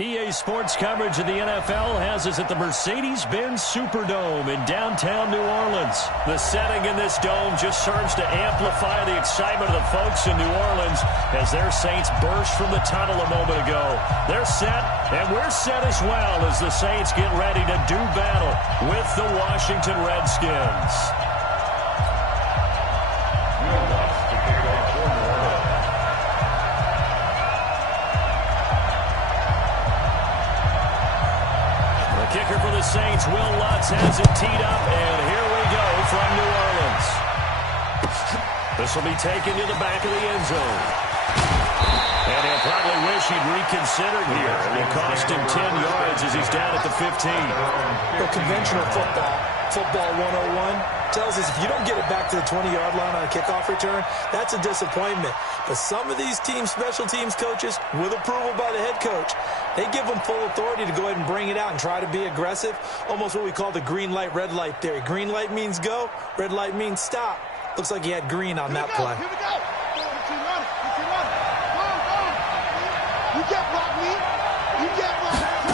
EA Sports coverage of the NFL has us at the Mercedes-Benz Superdome in downtown New Orleans. The setting in this dome just serves to amplify the excitement of the folks in New Orleans as their Saints burst from the tunnel a moment ago. They're set, and we're set as well as the Saints get ready to do battle with the Washington Redskins. Kicker for the Saints, Will Lutz has it teed up, and here we go from New Orleans. This will be taken to the back of the end zone. And he'll probably wish he'd reconsidered here. It will cost him 10 yards as he's down at the 15. Well, conventional football 101, tells us if you don't get it back to the 20-yard line on a kickoff return, that's a disappointment. But some of these special teams coaches, with approval by the head coach, they give them full authority to go ahead and bring it out and try to be aggressive, almost what we call the green light, red light theory. Green light means go, red light means stop. Looks like he had green on that play. Here we go. You get blocked, me. You get blocked.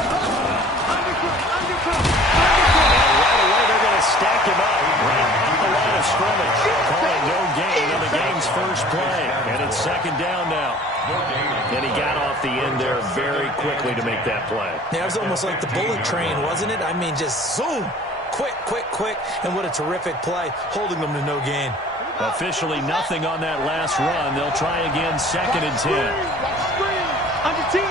Undercut. And right away, they're going to stack him up right at the line of scrimmage. Calling no gain on the game's first play. And it's second down now. And he got off the end there very quickly to make that play. Yeah, it was almost like the bullet train, wasn't it? I mean, just zoom. Quick. And what a terrific play, holding them to no gain. Officially nothing on that last run. They'll try again, second and 10. Under 10.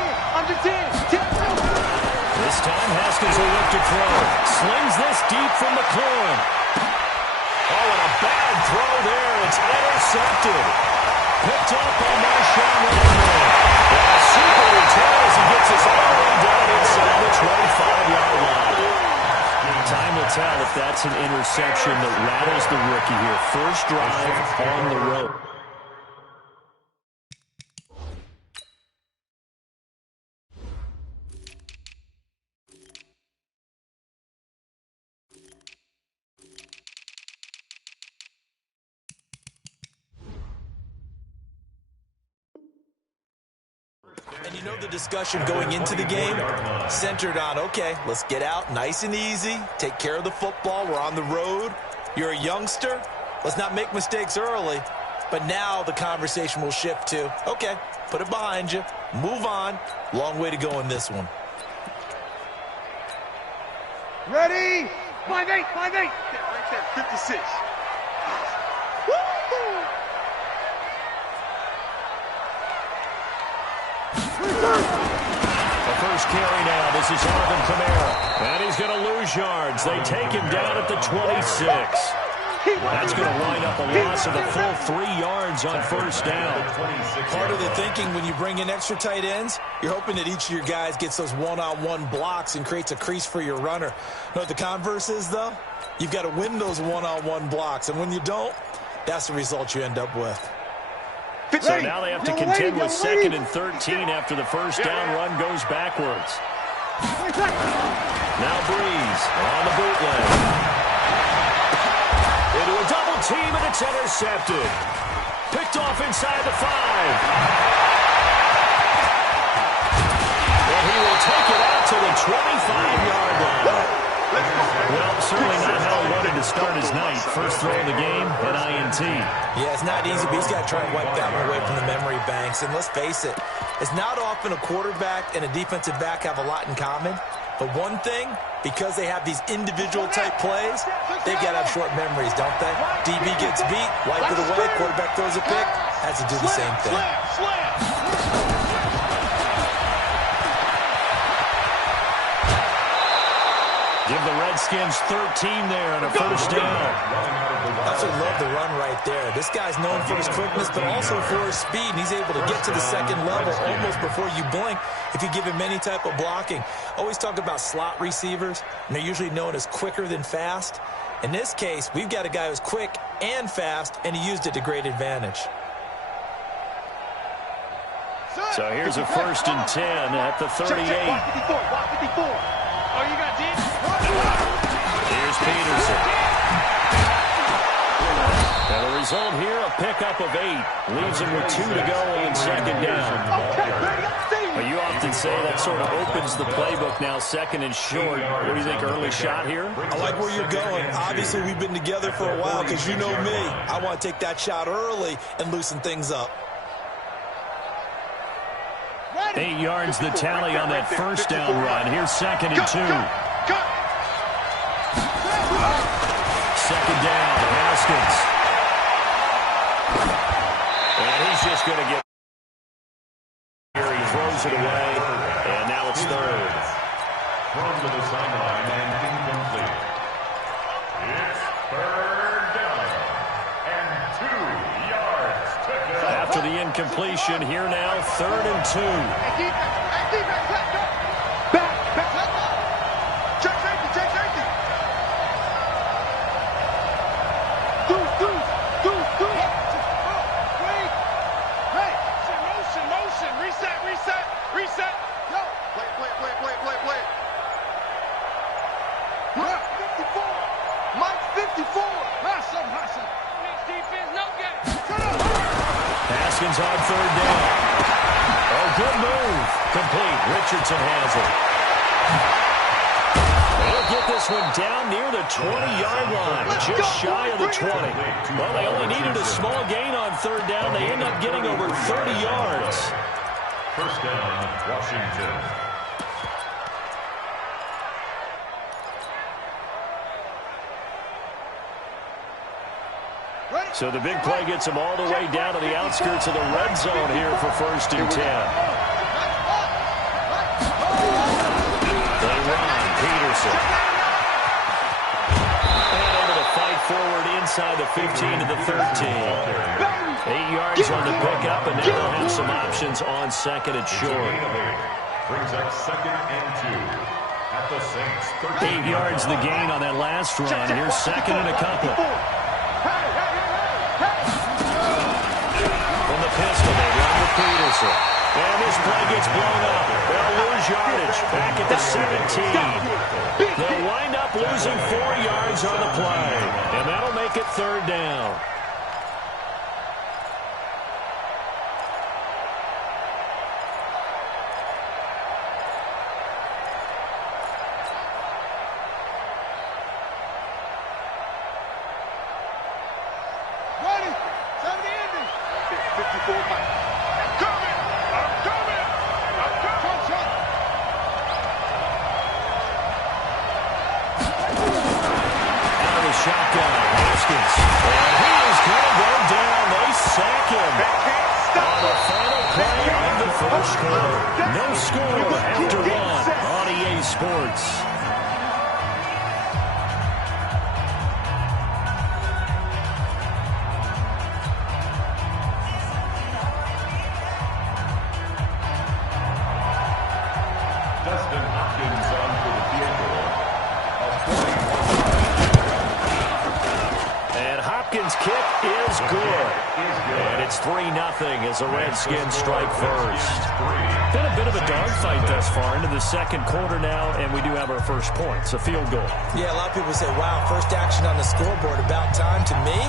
This time, Haskins will look to throw. Slings this deep from McLaurin. Oh, and a bad throw there. It's intercepted. Picked up by Marshawn Lattimore. And a super return as he gets us all the way down inside the 25-yard line. Time will tell if that's an interception that rattles the rookie here. First drive on the road. And you know the discussion going into the game centered on, okay, let's get out nice and easy, take care of the football, we're on the road, you're a youngster, let's not make mistakes early. But now the conversation will shift to, okay, put it behind you, move on, long way to go in this one. Ready? 5-8. Right there, 56. The first carry now. This is Alvin Kamara. And he's going to lose yards. They take him down at the 26. That's going to wind up a loss of a full 3 yards on first down. Part of the thinking when you bring in extra tight ends, you're hoping that each of your guys gets those one-on-one blocks and creates a crease for your runner. You know what the converse is, though? You've got to win those one-on-one blocks. And when you don't, that's the result you end up with. So now they have to contend with second and 13 after the first down run goes backwards. Now Breeze on the bootleg. Into a double team, and it's intercepted. Picked off inside the 5. And he will take it out to the 25-yard line. Well, certainly not how he wanted to start his night. First throw of the game, an INT. Yeah, it's not easy, but he's got to try and wipe that one away from the memory banks. And let's face it, it's not often a quarterback and a defensive back have a lot in common. But one thing, because they have these individual type plays, they've got to have short memories, don't they? DB gets beat, wipe it away, quarterback throws a pick, has to do the same thing. Give the Redskins 13 there and a first down. Absolutely love the run right there. This guy's known for his quickness, but also for his speed. And he's able to get to the second level almost before you blink if you give him any type of blocking. Always talk about slot receivers, and they're usually known as quicker than fast. In this case, we've got a guy who's quick and fast, and he used it to great advantage. So here's a first and 10 at the 38. Block 54. Oh, you got deep. Here's Peterson. And the result here, a pickup of 8. Leaves him with 2 to go in second down. Okay, ready, Well, you often say that sort of opens the playbook now, second and short. What do you think, early shot here? I like where you're going. Obviously, we've been together for a while because you know me. I want to take that shot early and loosen things up. 8 yards the tally on that first down run. Here's second and 2. Second down, Haskins. And he's just going to get here. He throws it away, and now it's third. Thrown to the sideline and incomplete. It's third down and 2 yards to go. After the incompletion, here now, third and 2. Defense, let's go. Back. Check safety. Do. Wait. Hey. Motion. Reset. Yo. Play. Mike 54. Hustle. Defense, no game. Haskins on third down. Oh, good move. Complete. Richardson has it. They'll get this one down near the 20-yard line, just shy of the 20. Well, they only needed a small gain on third down. They end up getting over 30 yards. First down, Washington. So the big play gets them all the way down to the outskirts of the red zone here for first and 10. They run. Peterson. And able to fight forward inside the 15 to the 13. 8 yards on the pickup, and now they'll have some options on second and short. Brings up second and 2 at the Saints. 8 yards the gain on that last run. Here's second and a couple. From the pistol, they run to Peterson. And this play gets blown up. They'll lose yardage back at the 17. They'll wind up losing 4 yards on the play. And that'll make it third down. No score after one on EA Sports. Dustin Hopkins on for the field goal. And Hopkins' kick is good. And it's 3-0 as the Redskins strike first. Been a bit of a dogfight thus far into the second quarter now, and we do have our first points, a field goal. Yeah, a lot of people say, wow, first action on the scoreboard, about time. To me,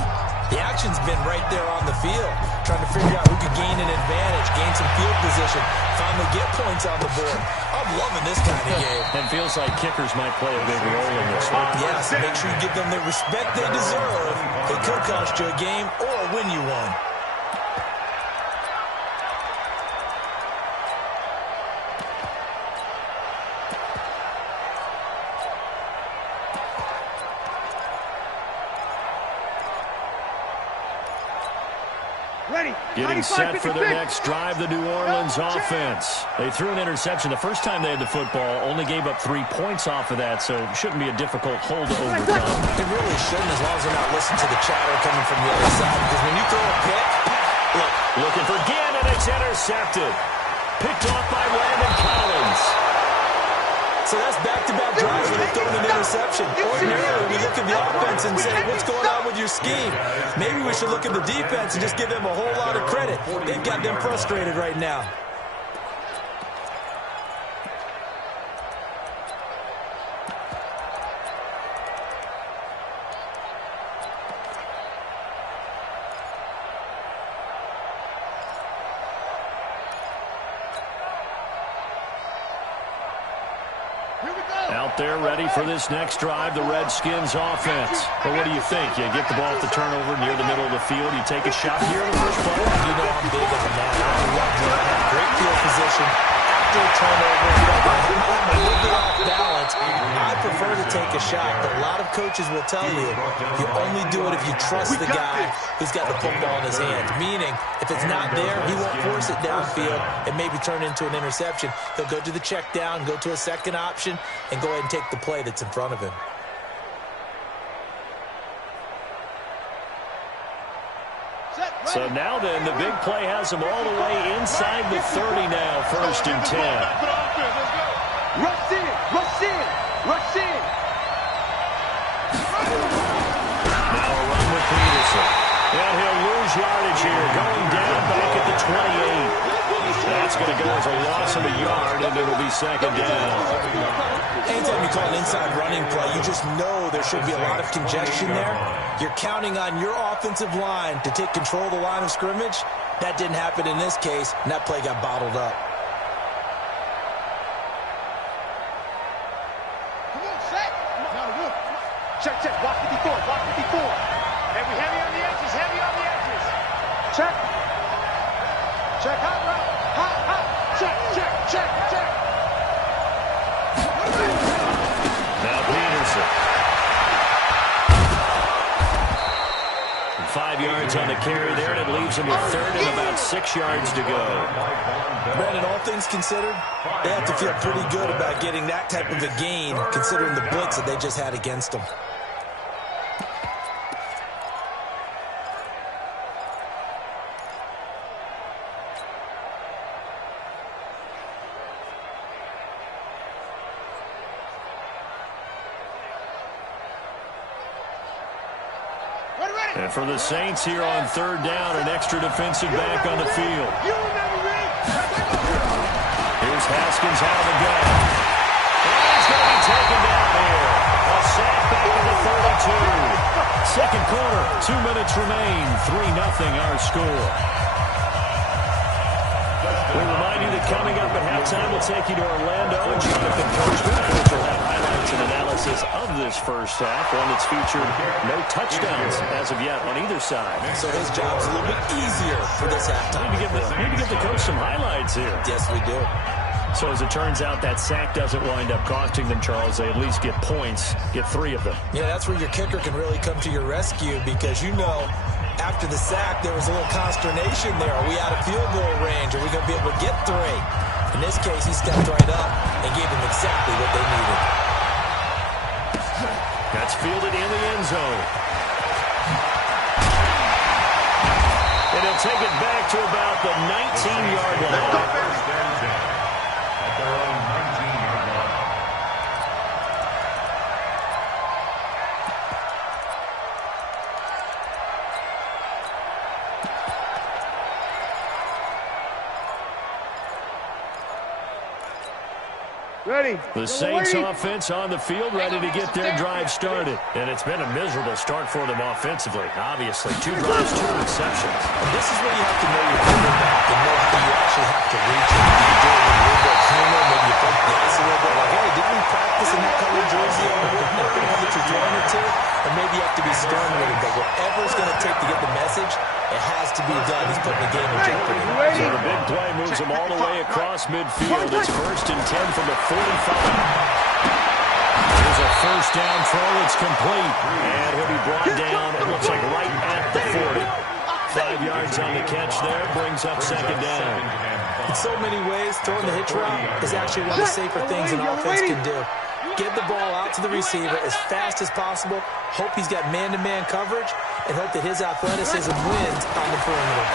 the action's been right there on the field, trying to figure out who could gain an advantage, gain some field position, finally get points on the board. I'm loving this kind of game. And feels like kickers might play a big role in this one. Yeah, so make sure you give them the respect they deserve. It could cost you a game or win you one. Getting set for their next drive, the New Orleans offense. They threw an interception the first time they had the football, only gave up 3 points off of that, so it shouldn't be a difficult hole to overcome. It really shouldn't, as long as they're not listening to the chatter coming from the other side, because when you throw a pick, look, looking for Gannon, it's intercepted. Picked off by Landon Collins. So that's back-to-back drives where they've thrown an interception. Ordinarily, we look at the offense and say, what's going on with your scheme? Maybe we should look at the defense and just give them a whole lot of credit. They've got them frustrated right now. out there ready for this next drive, the Redskins offense. But what do you think? You get the ball at the turnover near the middle of the field. You take a shot here in the first play? You know I'm big on that. I love when I have great field position after a turnover. You know, I'm a little bit off balance. I prefer to take a shot, but a lot of coaches will tell you only do it if you trust the guy who's got the football in his hands. Meaning, if it's not there, he won't force it downfield and maybe turn it into an interception. He'll go to the check down, go to a second option, and go ahead and take the play that's in front of him. So now then, the big play has him all the way inside the 30 now, 1st and 10. Rush in, rush in, rush in. Now a run with Peterson. And he'll lose yardage here, going down back at the 28. That's going to go as a loss of a yard, and it'll be 2nd down. Anytime you call an inside running play, you just know there should be a lot of congestion there. You're counting on your offensive line to take control of the line of scrimmage. That didn't happen in this case, and that play got bottled up. Come on, set. Check, check. Block 54, block 54. Heavy, heavy on the edges, heavy on the edges. Check. Check, hot route. Hot, hot. Check, check, check, check. Now Peterson. 5 yards on the carry there, and it leaves him with 3rd and about 6 yards to go. Brandon, all things considered, they have to feel pretty good about getting that type of a gain, considering the blitz that they just had against them. And for the Saints here on 3rd down, an extra defensive back on the field. Here's Haskins out of the gun. And he's going to be taken down here. A sack back in the 32. 2nd quarter, 2 minutes remain. 3-0 our score. We remind you that coming up at halftime, we'll take you to Orlando and Jonathan Coachman, which will have highlights and analysis of this first half, one that's featured no touchdowns as of yet on either side. So his job's a little bit easier for this halftime. Need to give the coach some highlights here. Yes, we do. So as it turns out, that sack doesn't wind up costing them, Charles. They at least get points, get 3 of them. Yeah, that's where your kicker can really come to your rescue, because you know after the sack there was a little consternation there. Are we out of field goal range? Are we going to be able to get 3? In this case, he stepped right up and gave them exactly what they needed. That's fielded in the end zone. And he'll take it back to about the 19-yard line. At their own 19-yard line. Ready. The Saints offense on the field, ready to get their drive started. And it's been a miserable start for them offensively. Obviously, 2 drives, 2 receptions. And this is where you have to know your quarterback and know how you actually have to reach him. Do you do it with a little bit of humor? Maybe you break the ice a little bit. Like, hey, didn't we practice in that color jersey on the that you're throwing it to? Or maybe you have to be stern with him. But whatever it's going to take to get the message, it has to be done. He's putting the game in jeopardy. So the big play moves him all the way across midfield. It's 1st and 10 from the 45. There's a 1st down throw. It's complete. And he'll be brought down, it looks like right at the 40. 5 yards on the catch there. Brings up 2nd down. In so many ways, throwing the hitch route is actually one of the safer things an offense can do. Get the ball out to the receiver as fast as possible. Hope he's got man-to-man coverage, and hope that his athleticism wins on the perimeter.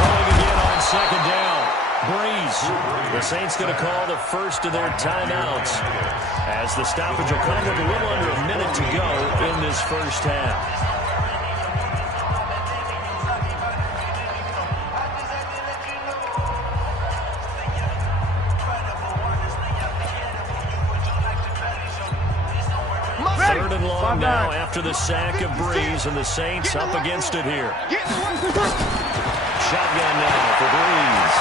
Throwing again on 2nd down. Breeze. The Saints going to call the first of their timeouts, as the stoppage will come with a little under a minute to go in this first half. Third and long now after the sack of Breeze, and the Saints up against it here. Shotgun now for Breeze.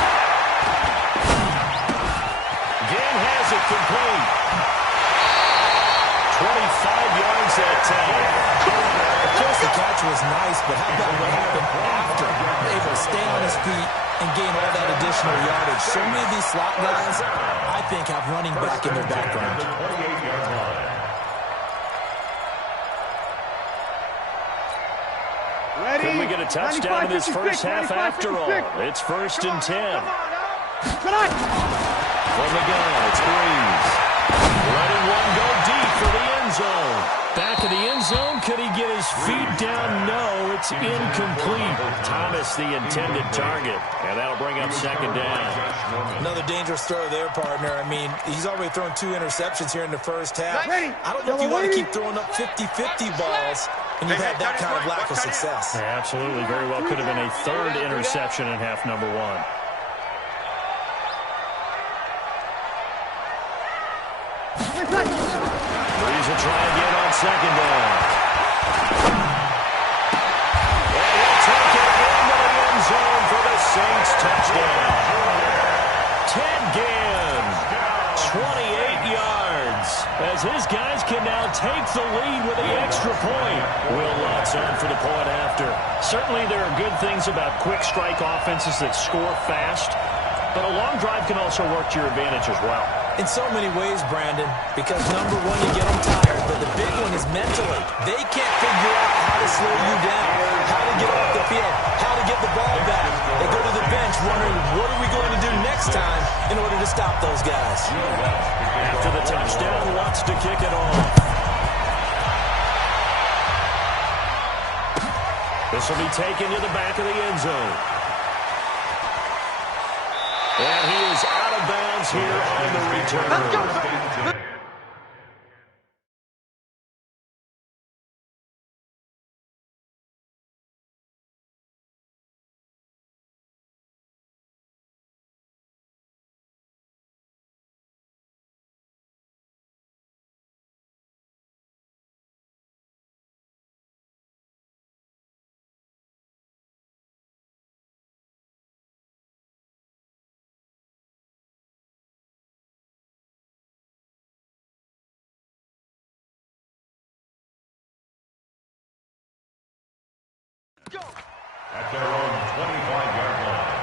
Again has it complete. Of course, the catch was nice, but how about what happened after? Able to stay on his feet and gain all that additional yardage. So many of these slot guys, I think, have running back in their background. Could we get a touchdown in this first half after all? It's 1st and 10. From the gun, it's Breeze. Letting one go deep for the end zone. Back of the end zone, could he get his feet down? No, it's incomplete. Thomas, the intended target, and that'll bring up 2nd down. Another dangerous throw there, partner. I mean, he's already thrown 2 interceptions here in the first half. I don't know if you want to keep throwing up 50-50 balls when you've had that kind of lack of success. Yeah, absolutely. Very well could have been a 3rd interception in half number 1. Breeze will try again on 2nd down. And he'll take it into the end zone for the Saints touchdown. Ted Ginn, 28 yards, as his guys can now take the lead with the extra point. Will Lutz on for the point after. Certainly there are good things about quick strike offenses that score fast, but a long drive can also work to your advantage as well. In so many ways, Brandon, because number one, you get them tired, but the big one is mentally. They can't figure out how to slow you down, how to get off the field, how to get the ball back. They go to the bench wondering, what are we going to do next time in order to stop those guys? After the touchdown, Lutz to kick it off. This will be taken to the back of the end zone. And he is out of bounds here on the return. Let's go. At their own 25-yard line.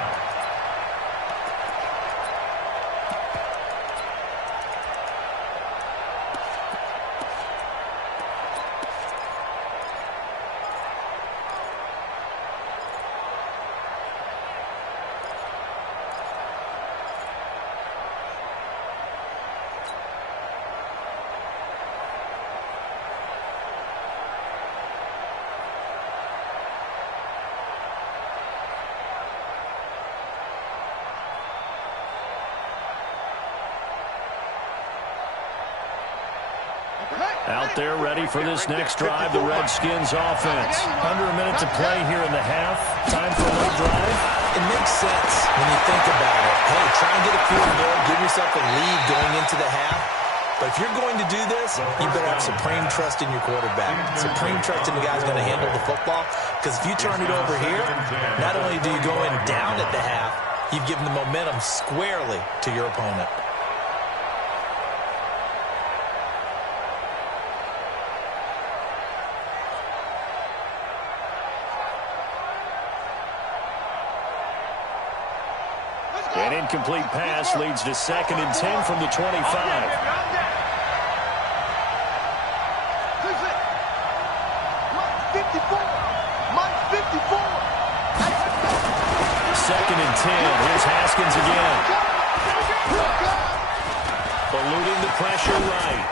Out there ready for this next drive, the Redskins offense. Under a minute to play here in the half. Time for a little drive. It makes sense when you think about it. Hey, try and get a field goal, give yourself a lead going into the half. But if you're going to do this, you better have supreme trust in your quarterback. Supreme trust in the guy's going to handle the football. Because if you turn it over here, not only do you go in down at the half, you've given the momentum squarely to your opponent. An incomplete pass leads to 2nd and 10 from the 25. Second and 10. Here's Haskins again. Eluding the pressure right.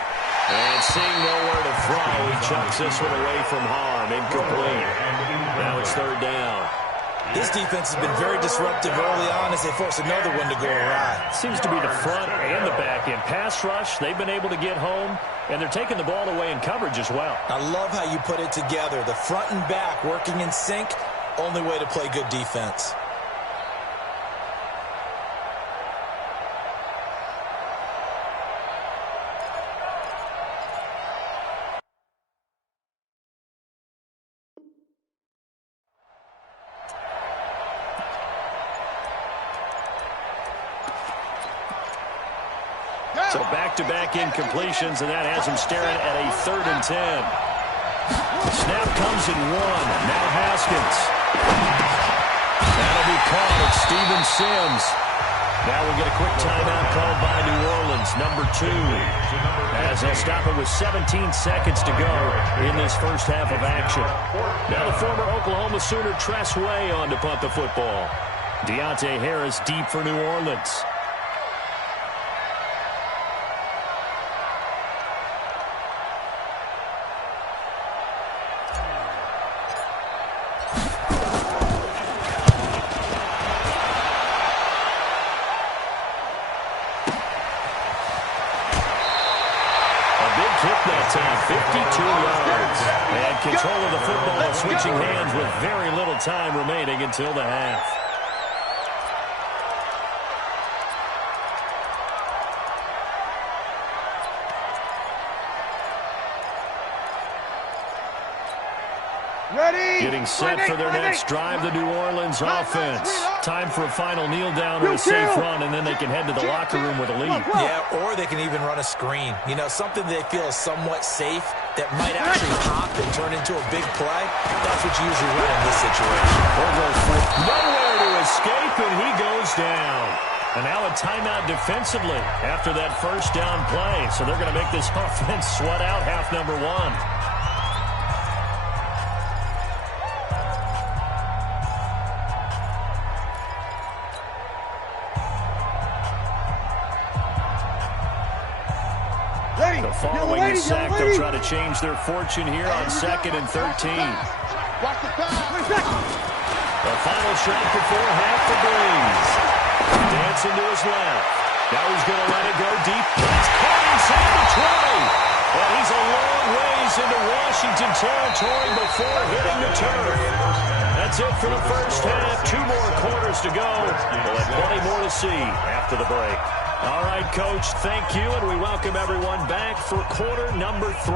And seeing nowhere to throw, he chucks this one away from harm. Incomplete. Now it's 3rd down. This defense has been very disruptive early on as they force another one to go awry. Seems to be the front and the back end. Pass rush, they've been able to get home, and they're taking the ball away in coverage as well. I love how you put it together. The front and back working in sync, only way to play good defense. So back-to-back incompletions, and that has him staring at a 3rd and 10. Snap comes in one. Now Haskins. That'll be caught. It's Steven Sims. Now we'll get a quick timeout called by New Orleans, number 2. As they'll stop it with 17 seconds to go in this first half of action. Now the former Oklahoma Sooner Tress Way on to punt the football. Deontay Harris deep for New Orleans. That time, 52 yards. And control of the football switching hands with very little time remaining until the half. Getting set for their next drive, the New Orleans offense. Time for a final kneel down or a safe run, and then they can head to the locker room with a lead. Yeah, or they can even run a screen. You know, something they feel is somewhat safe that might actually pop and turn into a big play. That's what you usually run in this situation. Nowhere to escape, and he goes down. And now a timeout defensively after that first down play. So they're going to make this offense sweat out half number 1. Following the sack, they'll try to change their fortune here on 2nd and 13. The final shot before half for Breeze. Dancing to his left. Now he's going to let it go deep. It's caught inside the 20. Well, he's a long ways into Washington territory before hitting the turf. That's it for the first half. 2 more quarters to go. We'll have plenty more to see after the break. All right, Coach, thank you, and we welcome everyone back for quarter number 3.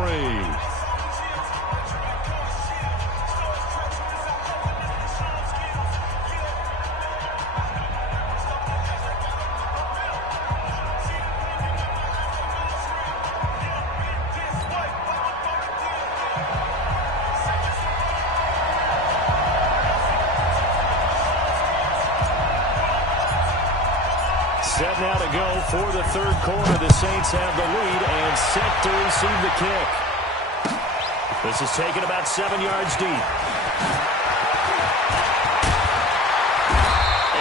Set now to go for the third quarter. The Saints have the lead and set to receive the kick. This is taken about 7 yards deep.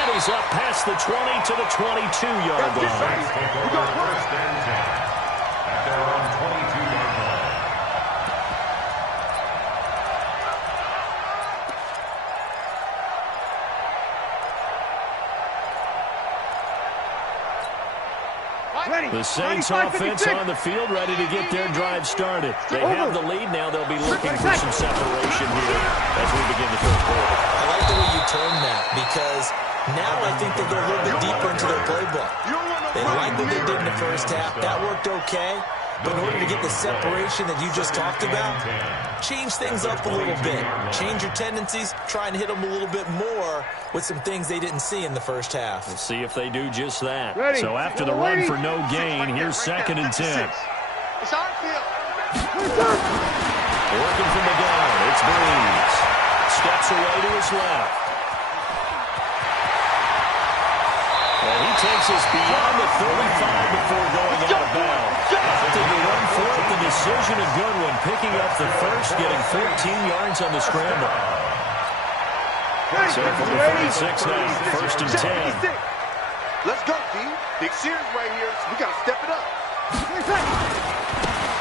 And he's up past the 20 to the 22-yard line. We got first and 10 at their own 22-yard line. The Saints offense on the field, ready to get their drive started. They have the lead now. They'll be looking for some separation here as we begin the third quarter. I like the way you turned that because now I think they go a little bit deeper into their playbook. They like what they did in the first half. That worked okay. But in order to get the separation that you just talked about, change things up a little bit. Change your tendencies. Try and hit them a little bit more with some things they didn't see in the first half. We'll see if they do just that. So after the run for no gain, here's 2nd and 10. It's our field. Working from the gun, it's Breeze. Steps away to his left. And he takes us beyond the 35 before going out of bounds. Opted to run for it. The decision a good one. Picking up the first, getting 14 yards on the scramble. So from the 46 now, 1st and 10. Let's go, D. Big series right here. So we got to step it up.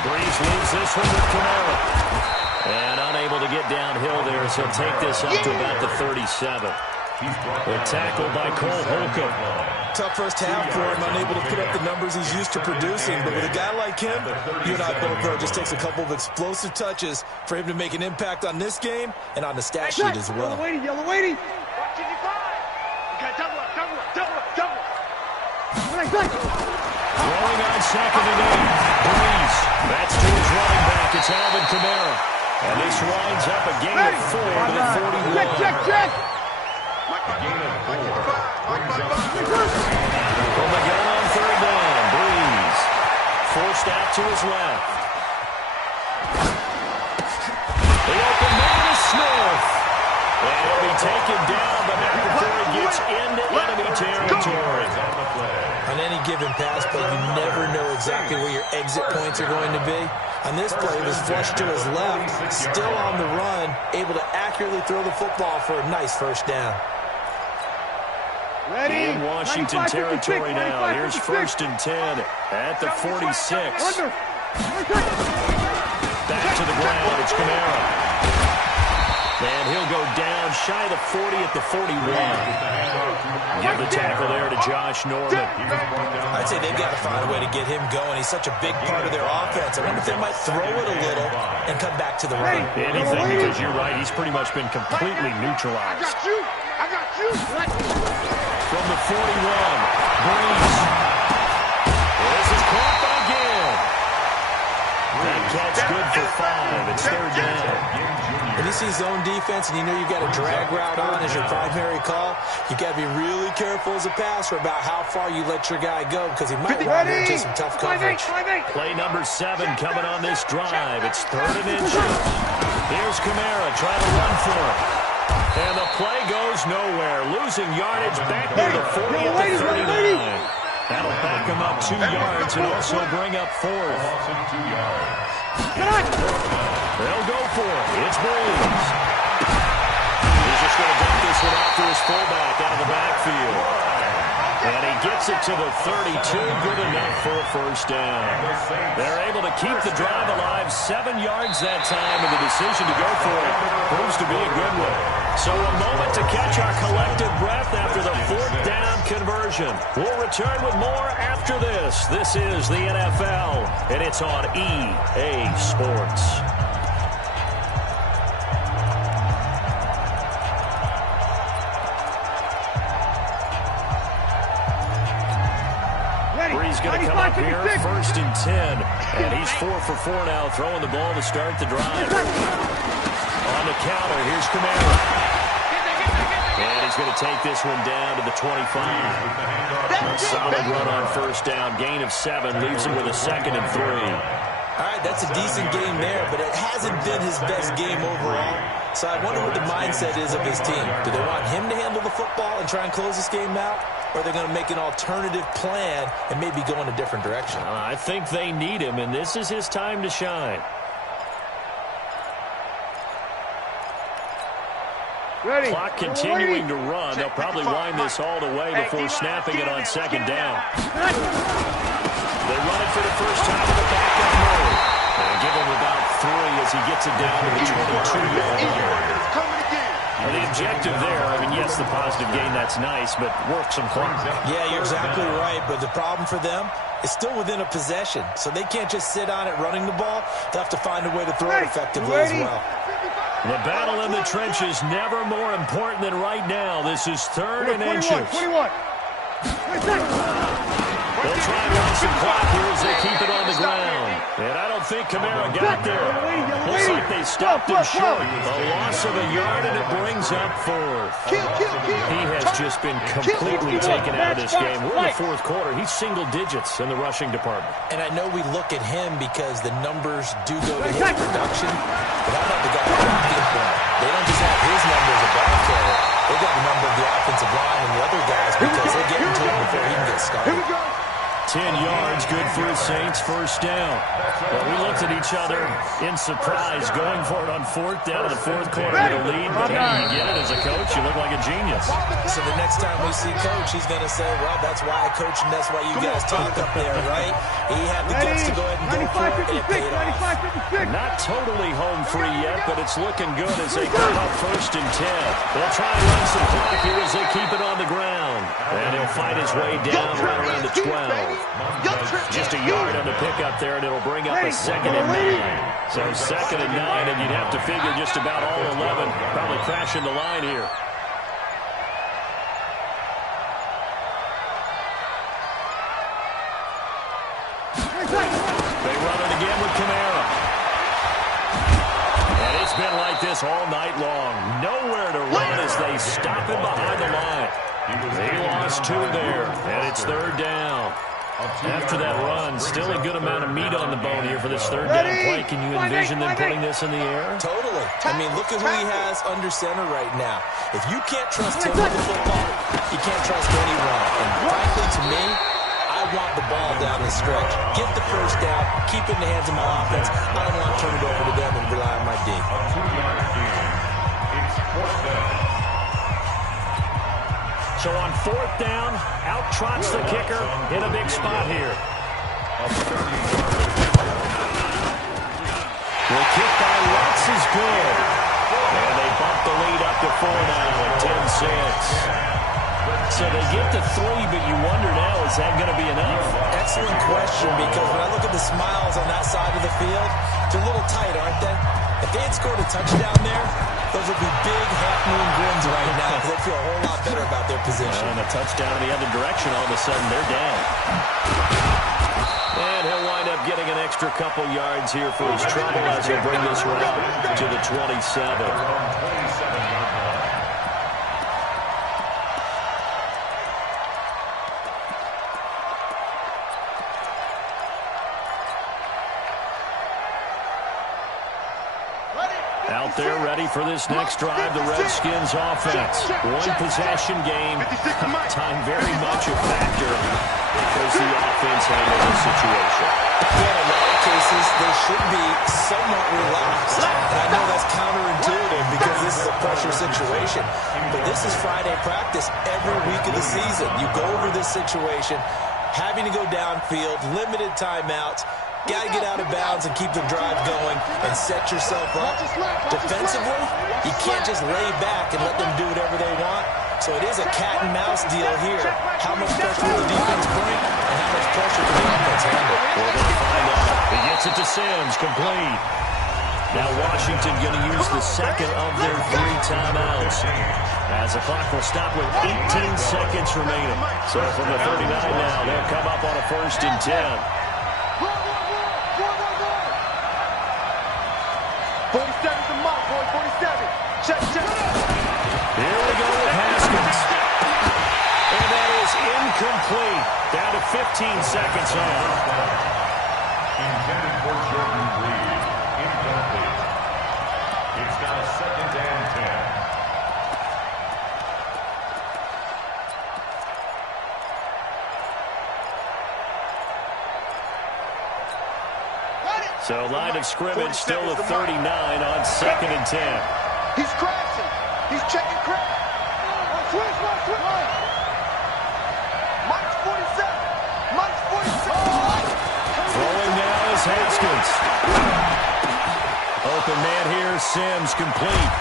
Breeze leaves this one with Kamara. And unable to get downhill there, so he'll take this up to about the 37. The tackle by Cole Holcomb. Tough first half for him, unable to put up the numbers he's used to producing. But with a guy like him, you and I both know it just takes a couple of explosive touches for him to make an impact on this game and on the stat sheet as well. Yellow waiting, yellow waiting. Watch it, you got double up, double up, double up, double up. Throwing on 2nd and 8. Breeze. That's to his running back. It's Alvin Kamara. And this winds up a gain of 4 to the 41. Check. From the gun on 3rd down, Breeze forced out to his left. The taken down, but not before he gets into enemy territory. On any given pass play, you never know exactly where your exit points are going to be. On this play, it was flushed to his left, still on the run, able to accurately throw the football for a nice first down. Ready? In Washington territory now. Here's 1st and 10 at the 46. Back to the ground. It's Kamara. And he'll go down shy of the 40 at the 41. Give the tackle there to Josh Norman. I'd say they've got to find a way to get him going. He's such a big part of their offense. I wonder if they might throw it a little and come back to the run. Anything, because you're right. He's pretty much been completely neutralized. I got you. From the 41, Breeze. This is caught by Gill. That catch good for 5. It's 3rd down. When you see zone defense and you know you've got a drag route on as your primary call, you've got to be really careful as a passer about how far you let your guy go because he might wander into some tough coverage. Play number 7 coming on this drive. It's 3rd and inches. Here's Kamara trying to run for it. And the play goes nowhere. Losing yardage back near the 40 at the 39. That'll back him up 2 yards and also bring up 4th. They'll go for it. It's Breeze. He's just going to dump this one off to his fullback out of the backfield. And he gets it to the 32. Good enough for a 1st down. They're able to keep the drive alive. 7 yards that time, and the decision to go for it proves to be a good one. So a moment to catch our collective breath after the 4th down conversion. We'll return with more after this. This is the NFL, and it's on EA Sports. Breeze going to come up here, 1st and 10. And he's 4 for 4 now, throwing the ball to start the drive. On the counter, here's Kamara. And he's going to take this one down to the 25. A solid run on 1st down. Gain of 7 leaves him with a 2nd and 3. All right, that's a decent game there, but it hasn't been his best game overall. So I wonder what the mindset is of his team. Do they want him to handle the football and try and close this game out? Or are they going to make an alternative plan and maybe go in a different direction? I think they need him, and this is his time to shine. Ready. Clock continuing to run. They'll probably wind this all the way before snapping it on 2nd down. They run it for the first time in the backup mode. And give him about 3 as he gets it down to the 22-yard line. The objective there, I mean, yes, the positive gain, that's nice, but work some clock. Yeah, you're exactly right, but the problem for them is still within a possession, so they can't just sit on it running the ball. They'll have to find a way to throw it effectively as well. The battle in the trenches never more important than right now. This is 3rd and inches. 21. They'll try and run some clock here as they keep it on the ground. And I don't think Kamara got there. Looks like they stopped him short. A loss of a yard, and it brings up 4th. He has just been completely taken out of this game. We're in the 4th quarter. He's single digits in the rushing department. And I know we look at him because the numbers do go to his production, but how about the guy blocking for him? They don't just have his numbers of ball carrier. They got the number of the offensive line and the other guys because they get into him before he can get started. 10 yards, good for the Saints, 1st down. Well, we looked at each other in surprise, going for it on 4th down in the 4th quarter with a lead. But hey, you get it as a coach, you look like a genius. So the next time we see Coach, he's going to say, well, that's why I coach and that's why you guys talked up there, right? He had the guts to go ahead and go for it, and it paid off. Not totally home free yet, but it's looking good as they come up 1st and 10. They'll try and run some clock here as they keep it on the ground. And he'll fight his way down right around the 12. Just a yard on the pickup there, and it'll bring up a 2nd and 9. So 2nd and 9, and you'd have to figure just about all 11 probably crashing the line here. They run it again with Kamara. And it's been like this all night long. Nowhere to run as they stop him behind the line. He lost 2 there, and it's 3rd down. After that run, still a good amount of meat on the bone here for this third down play. Can you envision them putting this in the air? Totally. I mean, look at who he has under center right now. If you can't trust him with the football, you can't trust anyone. And frankly, to me, I want the ball down the stretch. Get the first down, keep it in the hands of my offense. I don't want to turn it over to them and rely on my D. It's fourth down. So on fourth down, out trots the kicker in a big spot here. The kick by Lutz is good. And they bump the lead up to 4 now at 10-6. So they get to 3, but you wonder now, is that going to be enough? Excellent question, because when I look at the smiles on that side of the field, they're a little tight, aren't they? If they had scored a touchdown there, those would be big half-moon grins right now because they feel a whole lot better about their position. And a touchdown in the other direction, all of a sudden they're down. And he'll wind up getting an extra couple yards here for his trouble as he'll bring this one up to the 27. Out there ready for this next drive, the Redskins offense. One possession game. Time very much a factor as the offense handles the situation. Yeah, in a lot of cases, they should be somewhat relaxed. And I know that's counterintuitive because this is a pressure situation. But this is Friday practice every week of the season. You go over this situation, having to go downfield, limited timeouts. Got to get out of bounds and keep the drive going and set yourself up. Defensively, you can't just lay back and let them do whatever they want. So it is a cat and mouse deal here. How much pressure will the defense bring and how much pressure can the offense handle? We're going to find out. He gets it to Sims, complete. Now Washington going to use the second of their 3 timeouts as the clock will stop with 18 seconds remaining. So from the 39 now, they'll come up on a 1st and 10. 47's the mark, boy. 47. Check. Here we go with Haskins. And that is incomplete. Down to 15 seconds on. Intended for Jordan Reed. Incomplete. It's now 2nd and 10. So line of scrimmage still at 39 on 2nd and 10. He's crashing. He's checking crash. Switch. Mike's 47. Mike's 47. Throwing now is Haskins. Open man here, Sims, complete.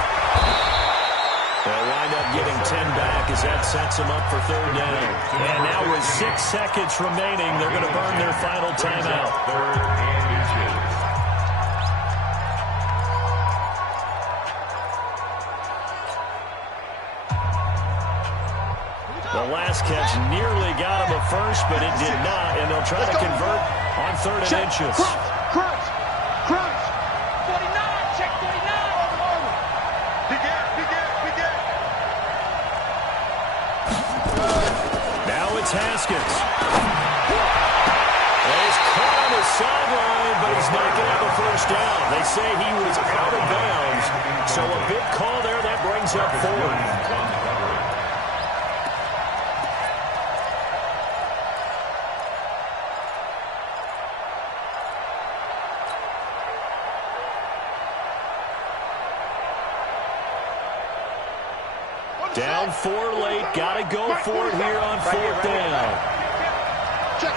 They'll wind up getting 10 back as that sets them up for 3rd down. And now with 6 seconds remaining, they're going to burn their final timeout. 3rd and inches. The last catch nearly got him a first, but it did not, and they'll try to convert on 3rd and inches. Crunch. 49, check 49. Big air. Now it's Haskins. He's caught on the sideline, but he's not going to have a first down. They say he was out of bounds, so a big call there that brings up 4th. Down 4 late, got to go for it here on 4th down. Check.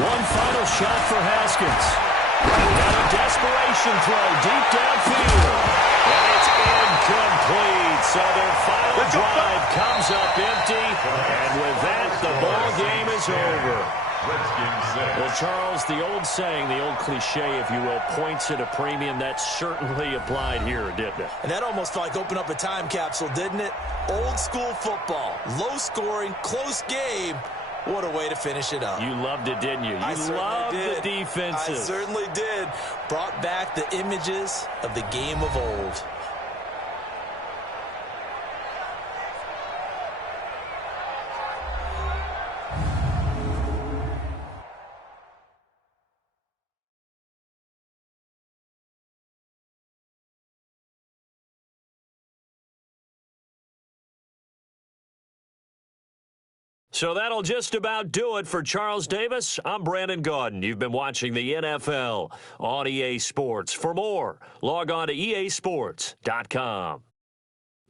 One final shot for Haskins. Got a desperation throw deep downfield. And it's incomplete. So their final drive comes up empty. And with that, the ball game is over. Well, Charles, the old saying, the old cliche, if you will, points at a premium, that certainly applied here, didn't it? And that almost felt like opened up a time capsule, didn't it? Old school football, low scoring, close game. What a way to finish it up. You loved it, didn't you? You loved the defenses. I certainly did. Brought back the images of the game of old. So that'll just about do it for Charles Davis. I'm Brandon Gaudin. You've been watching the NFL on EA Sports. For more, log on to easports.com.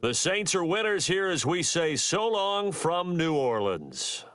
The Saints are winners here as we say so long from New Orleans.